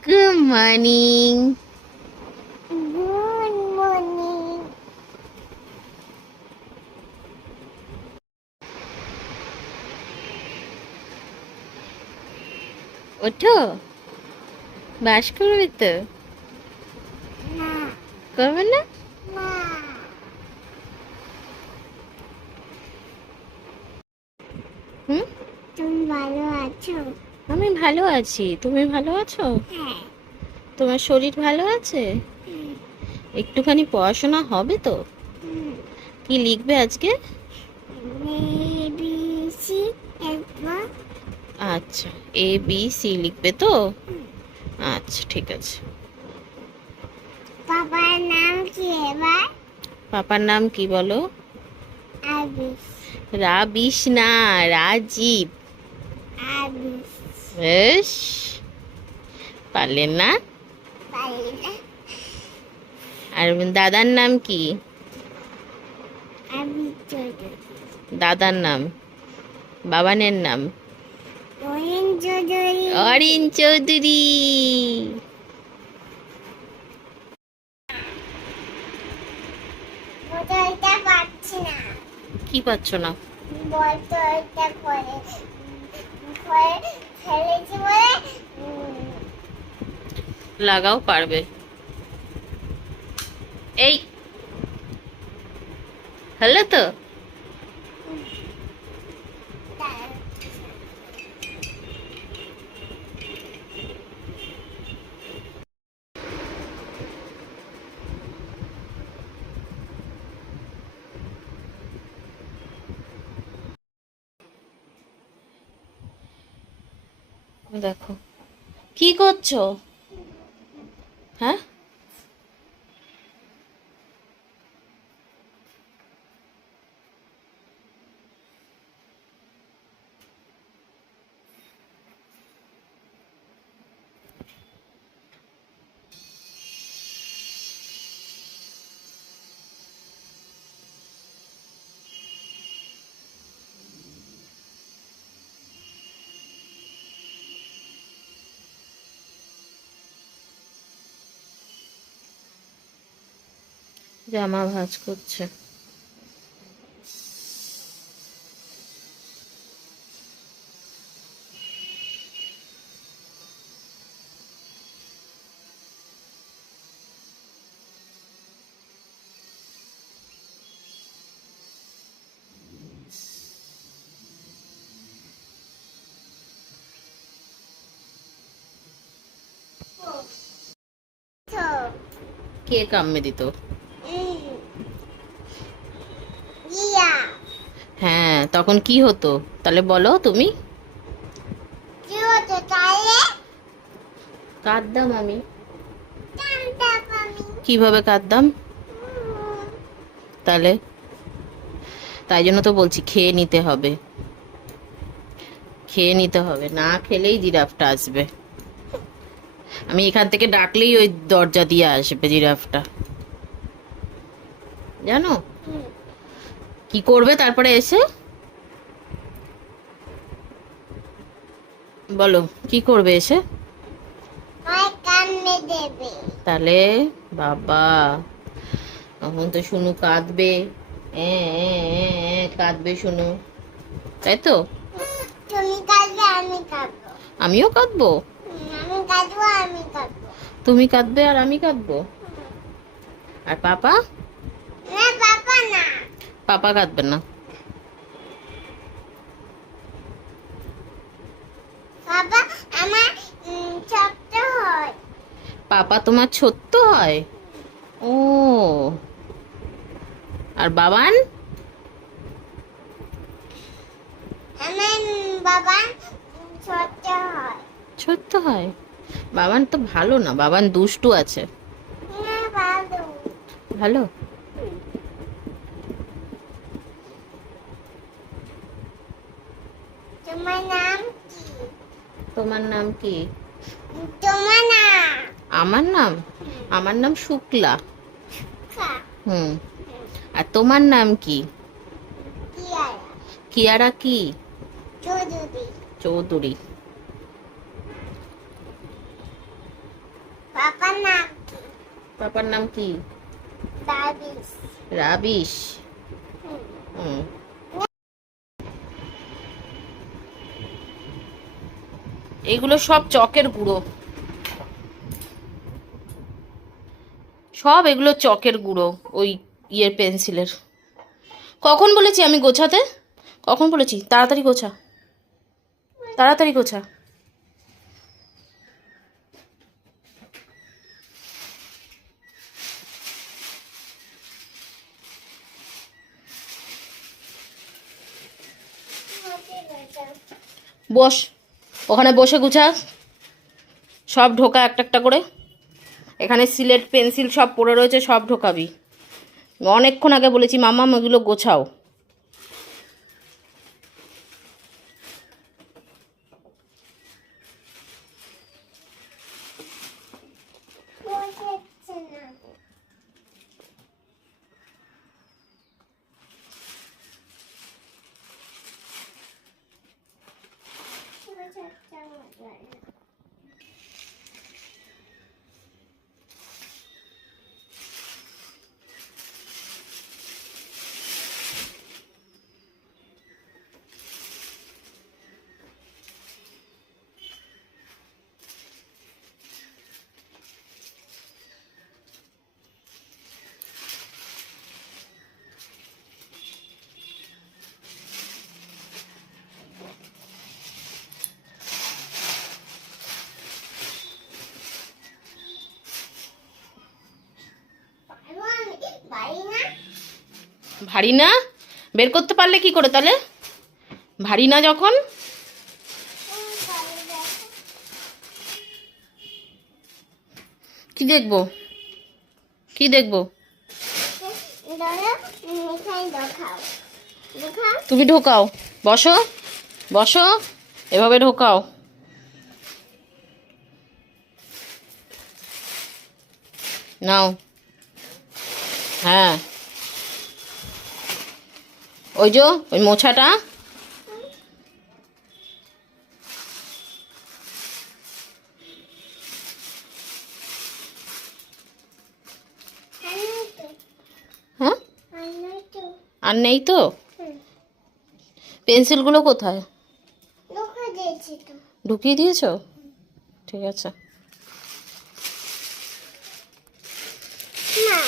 Good morning. Good morning. ওঠো, বাস করবে তো? না, করবে না? না। হুম? তুমি ভালো আছো? আমি ভালো আছি। তুমি ভালো আছো? হ্যাঁ। তোমার শরীর ভালো আছে? হুম, একটুখানি পড়াশোনা হবে তো? হুম। কি লিখবে আজকে? ABC একবার। আচ্ছা, ABC লিখবে তো? আচ্ছা, ঠিক আছে। বাবার নাম কি এবার? পাপার নাম কি বলো? আবিস। রাবিশ না, রাজীব। আবিস। বেশ, পারলেন না? পারি না। আর দাদার নাম কি? আবিস চৌধুরী। দাদার নাম, বাবানের নাম? অরিন চৌধুরী। অরিন চৌধুরী। বোতলটা পাচ্ছি না। কি পাচ্ছ না? বোতলটা ঘরে ফেলেছি বলে লাগাও, পারবে। এই হলো তো? দেখো কি করছো? হ্যাঁ, জামা ভাঁজ করছে। তো কে কামড়ে দিত? ইয়া হ্যাঁ, তখন কি হতো তাহলে বলো তুমি? কি হতো তাহলে? কাঁদতাম আমি। জানতাম আমি। কিভাবে কাঁদতাম? তাহলে তাই জন্য তো বলছি খেয়ে নিতে হবে। খেয়ে নিতে হবে, না খেলেই জিরাফটা আসবে। আমি এখান থেকে ডাকলেই ওই দরজা দিয়ে আসবে জিরাফটা, জানো? কি করবে তারপরে এসে? বলো, কি করবে এসে? হয় কামড়ে দেবে। তাহলে বাবা, তখন তো শুনু কাঁদবে। কাঁদবে শুনু, তাই তো? তুমি কাঁদবে আমি কাঁদবো। আমিও কাঁদবো? আমি কাঁদবো আমি কাঁদবো। তুমি কাঁদবে আর আমি কাঁদবো? আর পাপা? না বাবা না। পাপা কাঁদবে না? বাবা আমার ছোট্ট হয়। পাপা তোমার ছোট্ট হয়? ও, আর বাবান? আমার বাবা ছোট্ট হয়। ছোট্ট হয়? বাবান তো ভালো না, বাবান দুষ্টু আছে। না ভালো। ভালো? তোমার নাম কি? তোমার নাম কি? তোমার নাম? আমার নাম? আমার নাম শুক্লা। খা। হুম। আর তোমার নাম কি? কিয়ারা কিয়ারা কি? চৌধুরী। চৌধুরী। পাপার নাম কি? দাদিস। রাবিশ। হুম। হুম। এগুলো সব চকের গুঁড়ো, সব এগুলো চকের গুঁড়ো, ওই ইয়ের পেন্সিলের। কখন বলেছি আমি গোছাতে? কখন বলেছি? তাড়াতাড়ি গোছা, তাড়াতাড়ি গোছা। বস, ওখানে বসে গুছা, সব ঢোকা একটা একটা করে। এখানে সিলেট পেন্সিল সব পড়ে রয়েছে, সব ঢোকাবি। অনেকক্ষণ আগে বলেছি মাম্মাম এগুলো গোছাও। বসেছে না। বসেছে না। বাড়ি না। ভারী না? বের করতে পারলে কি করে তাহলে? ভারী না যখন। বাড়ি দেখো। কি দেখবো? কি দেখবো? ধরো এখানে দেখাও। দেখাও। তুমি ঢোকাও, বসো, বসো, এভাবে ঢোকাও। নাও। হ্যাঁ, ওই যে ওই মোছাটা। আনই তো। হ্যাঁ, আনই তো। আর নেই তো। হুম। পেন্সিলগুলো কোথায়? লোকে দিয়েছি তো। ঢুকিয়ে দিয়েছো? ঠিক আছে। না।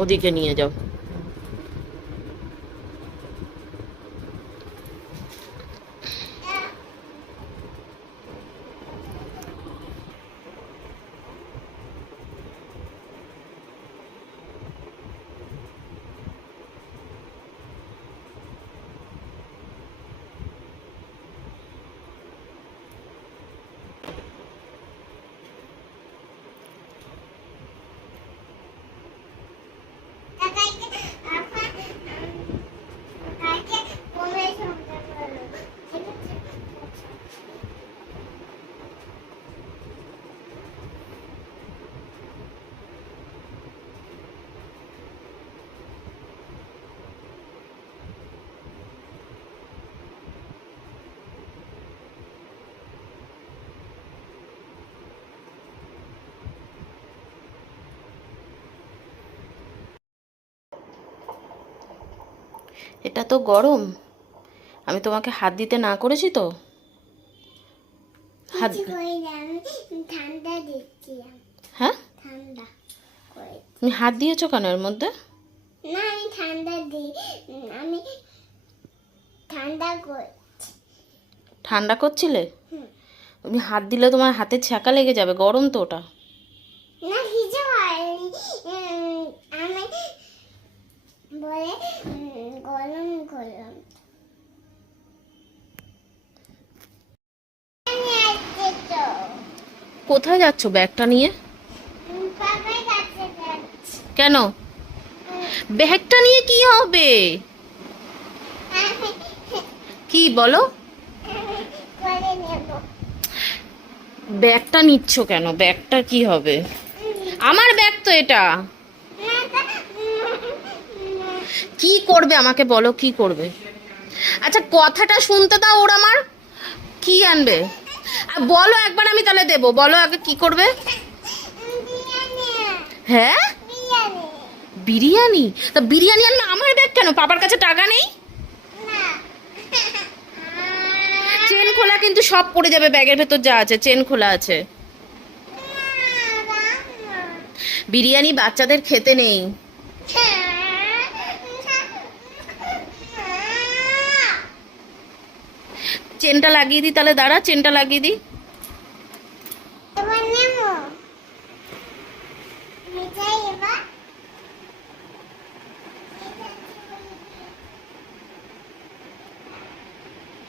ওদিকে নিয়ে যাও। কাকাইকে এটা তো গরম, আমি তোমাকে হাত দিতে না করেছি তো। হাত কিছু করি না, আমি ঠান্ডা দিচ্ছি। হ্যাঁ, ঠান্ডা করে। তুমি হাত দিয়েছো কেন এর মধ্যে? না, আমি ঠান্ডা দিই। আমি ঠান্ডা করি। ঠান্ডা করছিলে? হুম। তুমি হাত দিলে তোমার হাতে ছ্যাঁকা লেগে যাবে, গরম তো ওটা। না, কিছু হয়নি। আমি বলে গরম করলাম। আমি আসছি তো। কোথায় যাচ্ছো ব্যাগটা নিয়ে? বাবার কাছে যাচ্ছি। কেন? ব্যাগটা নিয়ে কি হবে? আমি কি বলো? করে নেব। ব্যাগটা নিচ্ছ কেন? ব্যাগটা কি হবে? আমার ব্যাগ তো এটা। কি করবে আমাকে বলো, কি করবে? আচ্ছা কথাটা শুনতে দাও ওর আমার। কি আনবে? বলো একবার, আমি তাহলে দেবো। বলো আগে কি করবে? হ্যাঁ, বিরিয়ানি। তা বিরিয়ানি আনবে আমার ব্যাগ কেন? পাপার কাছে টাকা নেই? চেন খোলা কিন্তু সব পড়ে যাবে, ব্যাগের ভেতর যা আছে চেন খোলা আছে। বিরিয়ানি বাচ্চাদের খেতে নেই। চেনটা লাগিয়ে দিই তাহলে, দাঁড়া চেনটা লাগিয়ে দিই। এবার নেবো। মিঠাই